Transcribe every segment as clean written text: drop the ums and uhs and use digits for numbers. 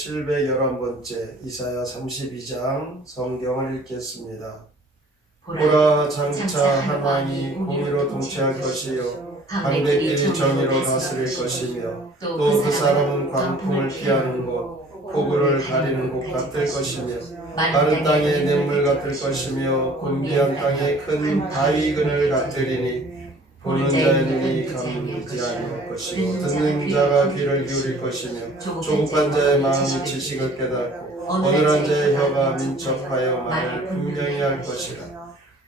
711번째 이사야 32장 성경을 읽겠습니다. 보라, 장차 한 왕이 공의로 통치할 것이요 방백들이 정의로 다스릴 것이며 또 그 사람은 광풍을 피하는 곳, 폭우를 가리는 곳 같을 것이며 마른 땅의 냇물 같을 것이며 곤비한 땅의 큰 바위 그늘 같으리니 보는 자의 눈이 감기지 아니할 것이요 듣는 자가 귀를 기울일 것이며 조급한 자의 마음이 지식을 깨닫고 어눌한 자의 혀가 민첩하여 말을 분명히 할 것이라.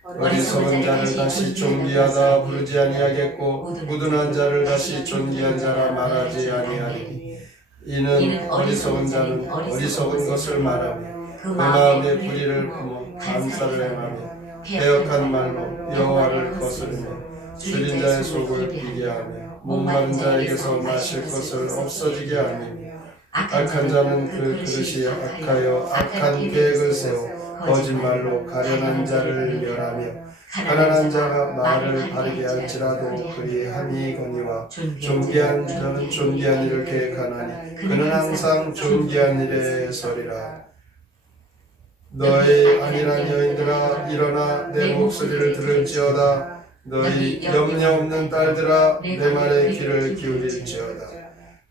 어리석은 자를 다시 존귀하다 부르지 아니하겠고 무둔한 자를 다시 존귀한 자라 말하지 아니하리니 이는 어리석은 자는 어리석은 것을 말하며 그 마음에 불의를 품어 감사를 행하며 패역한 말로 여호와를 거스르며 줄인 자의 속을 비게 하며 목마른 자에게서 마실 것을 없어지게 하며 악한 자는 그 그릇이 악하여 악한 계획을 세워 거짓말로 가련한 자를 멸하며 가난한 자가 말을 바르게 할지라도 그리 함이거니와 존귀한 자는 존귀한 일을 계획하나니 그는 항상 존귀한 일에 서리라. 너희 안일한 여인들아 일어나 내 목소리를 들을지어다. 너희 염려 없는 딸들아 내 말에 귀를 기울일지어다.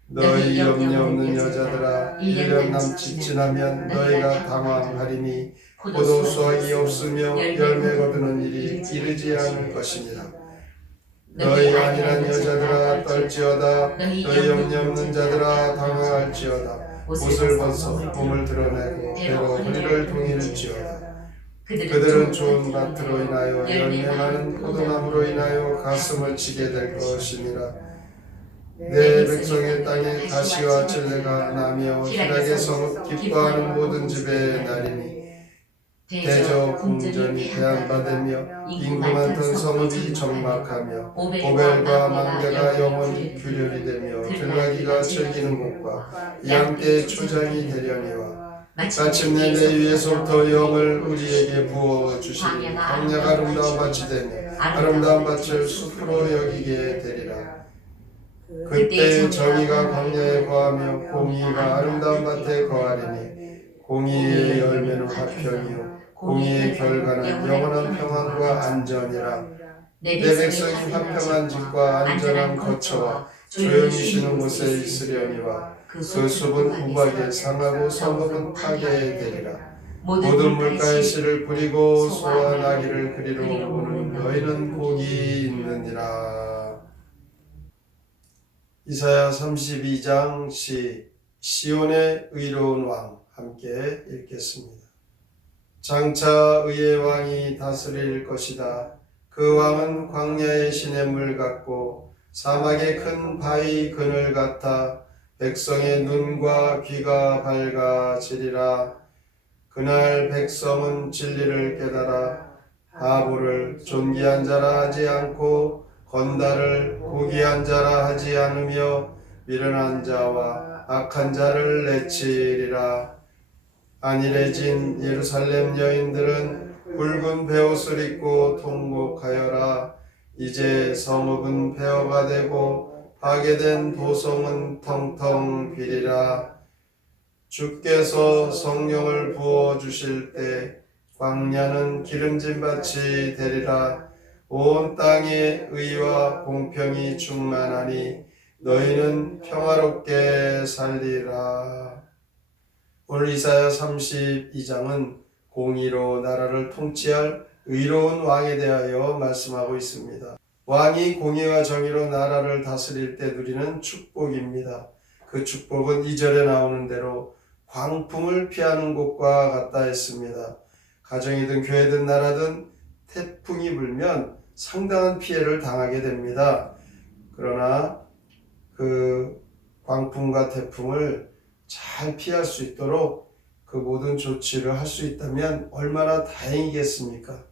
너희 염려 없는 여자들아 1년 남짓 지나면 너희가 당황하리니 포도 수확이 없으며 열매 거두는 일이 이르지 않을 것이니라. 너희 안일한 여자들아 떨지어다. 너희 염려 없는 자들아 당황할지어다. 옷을 벗어 몸을 드러내고 배로 허리를 동일지어다. 그들은 좋은 밭으로 인하여 열매 많은 포도나무로 인하여 가슴을 치게 될 것이니라. 내 백성의 땅에 가시와 칠레가 나며 희락에서 기뻐하는 모든 집의 날이니 대저 궁전이 대항받으며 인구 많던 성읍이 정막하며 오벨과 망대가 영원히 균열이 되며 들나귀가 즐기는 곳과 양떼의 초장이 되려니와 마침내 내 위에서부터 영을 우리에게 부어주시니 광야가 아름다운 밭이 되며 아름다운 밭을 숲으로 여기게 되리라. 그때 정의가 광야에 거하며 공의가 아름다운 밭에 거하리니 공의의 열매는 화평이요 공의의 결과는 영원한 평안과 안전이라. 내 백성이 화평한 집과 안전한 거처와 조용히 쉬는 곳에 있으려니와 그 숲은 우박에 상하고 성읍은 파괴되리라. 모든 물가에 씨를 뿌리고 소와 나귀를 그리로 오는 너희는 복이 있느니라. 이사야 32장 시온의 의로운 왕 함께 읽겠습니다. 장차 의의 왕이 다스릴 것이다. 그 왕은 광야의 시냇물 같고 사막의 큰 바위 그늘 같아 백성의 눈과 귀가 밝아지리라. 그날 백성은 진리를 깨달아 바보를 존귀한 자라 하지 않고 건달을 고귀한 자라 하지 않으며 미련한 자와 악한 자를 내치리라. 안일해진 예루살렘 여인들은 붉은 베옷을 입고 통곡하여라. 이제 성읍은 폐허가 되고 파괴된 도성은 텅텅 비리라. 주께서 성령을 부어주실 때 광야는 기름진 밭이 되리라. 온 땅에 의와 공평이 충만하니 너희는 평화롭게 살리라. 오늘 이사야 32장은 공의로 나라를 통치할 의로운 왕에 대하여 말씀하고 있습니다. 왕이 공의와 정의로 나라를 다스릴 때 누리는 축복입니다. 그 축복은 2절에 나오는 대로 광풍을 피하는 곳과 같다 했습니다. 가정이든 교회든 나라든 태풍이 불면 상당한 피해를 당하게 됩니다. 그러나 그 광풍과 태풍을 잘 피할 수 있도록 그 모든 조치를 할 수 있다면 얼마나 다행이겠습니까?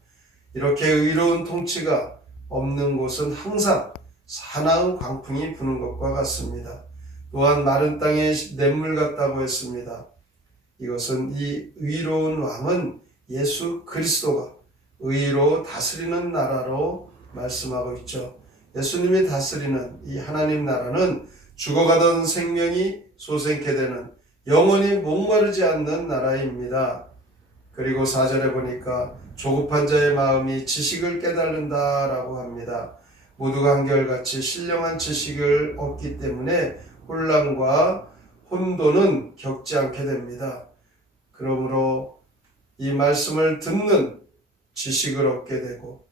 이렇게 의로운 통치가 없는 곳은 항상 사나운 광풍이 부는 것과 같습니다. 또한 마른 땅에 냇물 같다고 했습니다. 이것은 이 의로운 왕은 예수 그리스도가 의로 다스리는 나라로 말씀하고 있죠. 예수님이 다스리는 이 하나님 나라는 죽어가던 생명이 소생케 되는 영원히 목마르지 않는 나라입니다. 그리고 4절에 보니까 조급한 자의 마음이 지식을 깨달는다라고 합니다. 모두가 한결같이 신령한 지식을 얻기 때문에 혼란과 혼돈은 겪지 않게 됩니다. 그러므로 이 말씀을 듣는 지식을 얻게 되고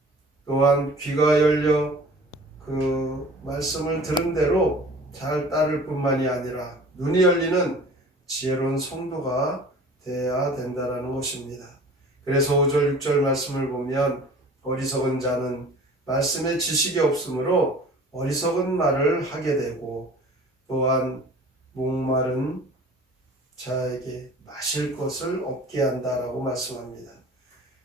또한 귀가 열려 그 말씀을 들은 대로 잘 따를 뿐만이 아니라 눈이 열리는 지혜로운 성도가 되어야 된다는 것입니다. 그래서 5절 6절 말씀을 보면 어리석은 자는 말씀에 지식이 없으므로 어리석은 말을 하게 되고 또한 목마른 자에게 마실 것을 없게 한다라고 말씀합니다.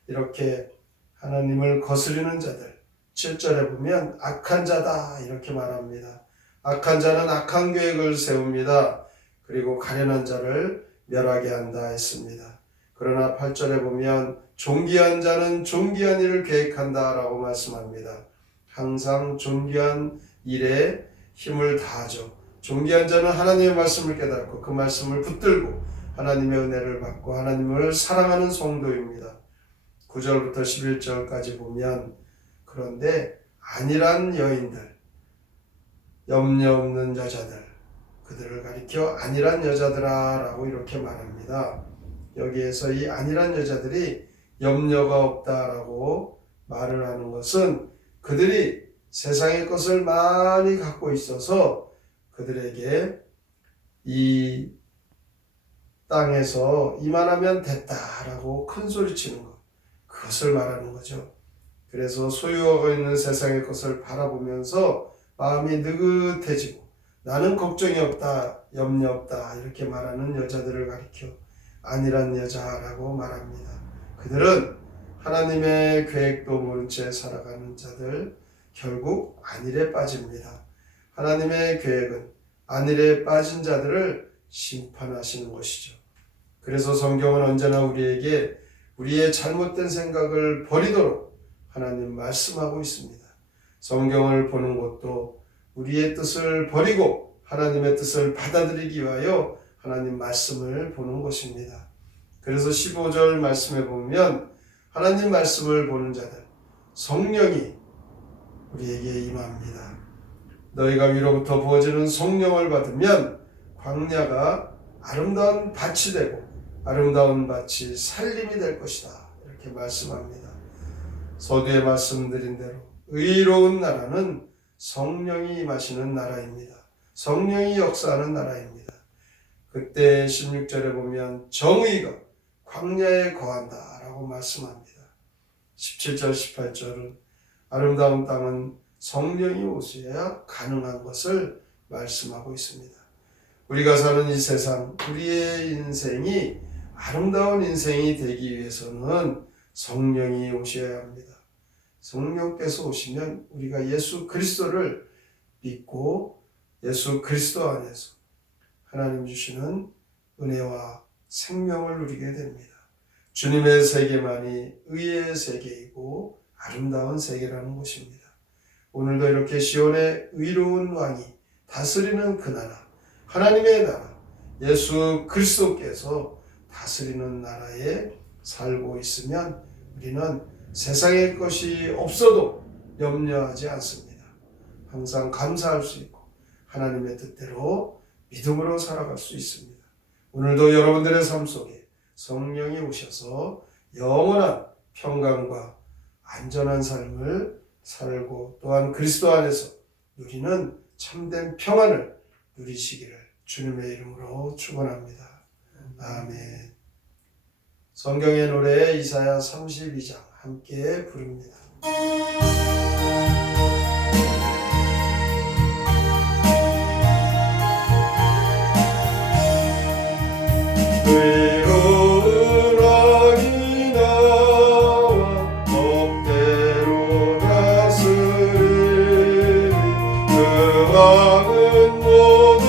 이렇게 하나님을 거스르는 자들 7절에 보면 악한 자다 이렇게 말합니다. 악한 자는 악한 계획을 세웁니다. 그리고 가련한 자를 멸하게 한다 했습니다. 그러나 8절에 보면 존귀한 자는 존귀한 일을 계획한다 라고 말씀합니다. 항상 존귀한 일에 힘을 다하죠. 존귀한 자는 하나님의 말씀을 깨닫고 그 말씀을 붙들고 하나님의 은혜를 받고 하나님을 사랑하는 성도입니다. 9절부터 11절까지 보면 그런데 안일한 여인들, 염려 없는 여자들, 그들을 가리켜 안일한 여자들아 라고 이렇게 말합니다. 여기에서 이 안일한 여자들이 염려가 없다라고 말을 하는 것은 그들이 세상의 것을 많이 갖고 있어서 그들에게 이 땅에서 이만하면 됐다라고 큰 소리치는 것, 그것을 말하는 거죠. 그래서 소유하고 있는 세상의 것을 바라보면서 마음이 느긋해지고 나는 걱정이 없다, 염려 없다 이렇게 말하는 여자들을 가리켜 안일한 여자라고 말합니다. 그들은 하나님의 계획도 모른 채 살아가는 자들, 결국 안일에 빠집니다. 하나님의 계획은 안일에 빠진 자들을 심판하시는 것이죠. 그래서 성경은 언제나 우리에게 우리의 잘못된 생각을 버리도록 하나님 말씀하고 있습니다. 성경을 보는 것도 우리의 뜻을 버리고 하나님의 뜻을 받아들이기 위하여 하나님 말씀을 보는 것입니다. 그래서 15절 말씀에 보면 하나님 말씀을 보는 자들, 성령이 우리에게 임합니다. 너희가 위로부터 부어지는 성령을 받으면 광야가 아름다운 밭이 되고 아름다운 밭이 살림이 될 것이다. 이렇게 말씀합니다. 서두에 말씀드린 대로 의로운 나라는 성령이 임하시는 나라입니다. 성령이 역사하는 나라입니다. 그때 16절에 보면 정의가 광야에 거한다 라고 말씀합니다. 17절 18절은 아름다운 땅은 성령이 오셔야 가능한 것을 말씀하고 있습니다. 우리가 사는 이 세상, 우리의 인생이 아름다운 인생이 되기 위해서는 성령이 오셔야 합니다. 성령께서 오시면 우리가 예수 그리스도를 믿고 예수 그리스도 안에서 하나님 주시는 은혜와 생명을 누리게 됩니다. 주님의 세계만이 의의 세계이고 아름다운 세계라는 것입니다. 오늘도 이렇게 시온의 의로운 왕이 다스리는 그 나라, 하나님의 나라, 예수 그리스도께서 다스리는 나라에 살고 있으면 우리는 세상의 것이 없어도 염려하지 않습니다. 항상 감사할 수 있고 하나님의 뜻대로 믿음으로 살아갈 수 있습니다. 오늘도 여러분들의 삶 속에 성령이 오셔서 영원한 평강과 안전한 삶을 살고 또한 그리스도 안에서 누리는 참된 평안을 누리시기를 주님의 이름으로 축원합니다. 아멘. 성경의 노래 이사야 32장 함께 부릅니다. 의로운 왕이 나와 법대로 다스리니 그 왕은 모든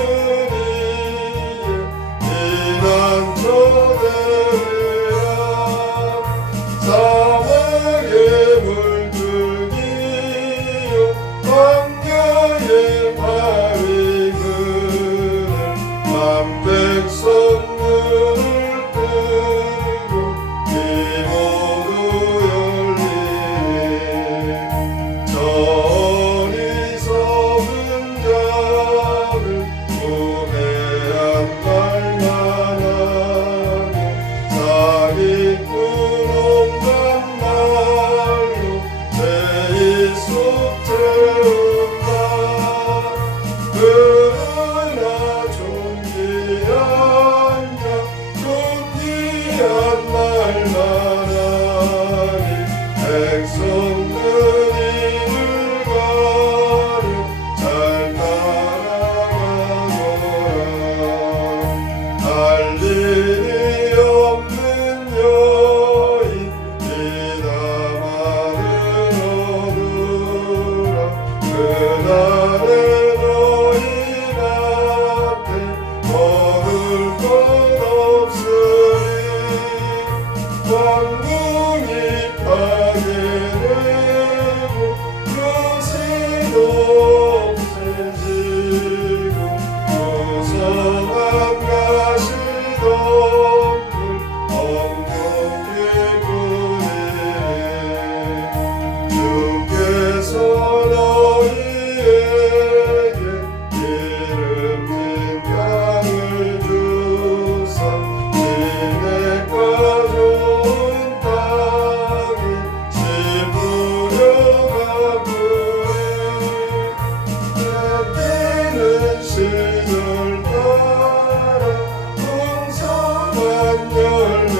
이에 피난처되리라. 사막의 물줄기요 광야의 바위 그늘 만 백성 백성들이 가려 잘 따라가거라. 할일이 없는 여인 비담하는 어두라. 그날에 너희 밭에 먹을 것 없으리. 광풍이 파괴되고 요새도 없어지고 무성한 가시덤불 엉겁게 뿐이네. 주께서 너희에게 기름진 땅을 주사 시냇가 좋은 땅에 심으려 가꾸리. 때때는 시절 따라 풍성한 열매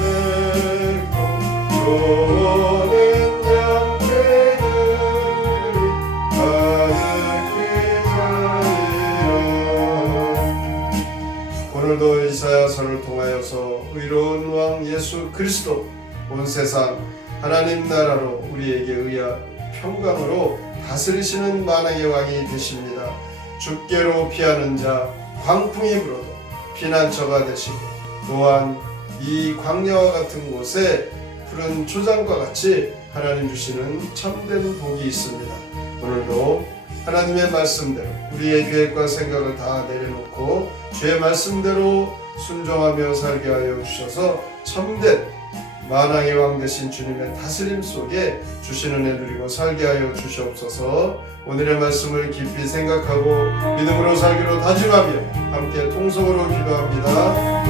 맺고 좋은 양떼들이 가득히 자리라. 오늘도 이사야서를 통하여서 의로운 왕 예수 그리스도 온 세상 하나님 나라로 우리에게 의하 평강으로 다스리시는 만왕의 왕이 되십니다. 죽게로 피하는 자 광풍이 불어도 피난처가 되시고 또한 이 광야와 같은 곳에 푸른 초장과 같이 하나님 주시는 참된 복이 있습니다. 오늘도 하나님의 말씀대로 우리의 계획과 생각을 다 내려놓고 주의 말씀대로 순종하며 살게 하여 주셔서 참된 만왕의 왕 되신 주님의 다스림 속에 주시는 애 누리고 살게 하여 주시옵소서. 오늘의 말씀을 깊이 생각하고 믿음으로 살기로 다짐하며 함께 통성으로 기도합니다.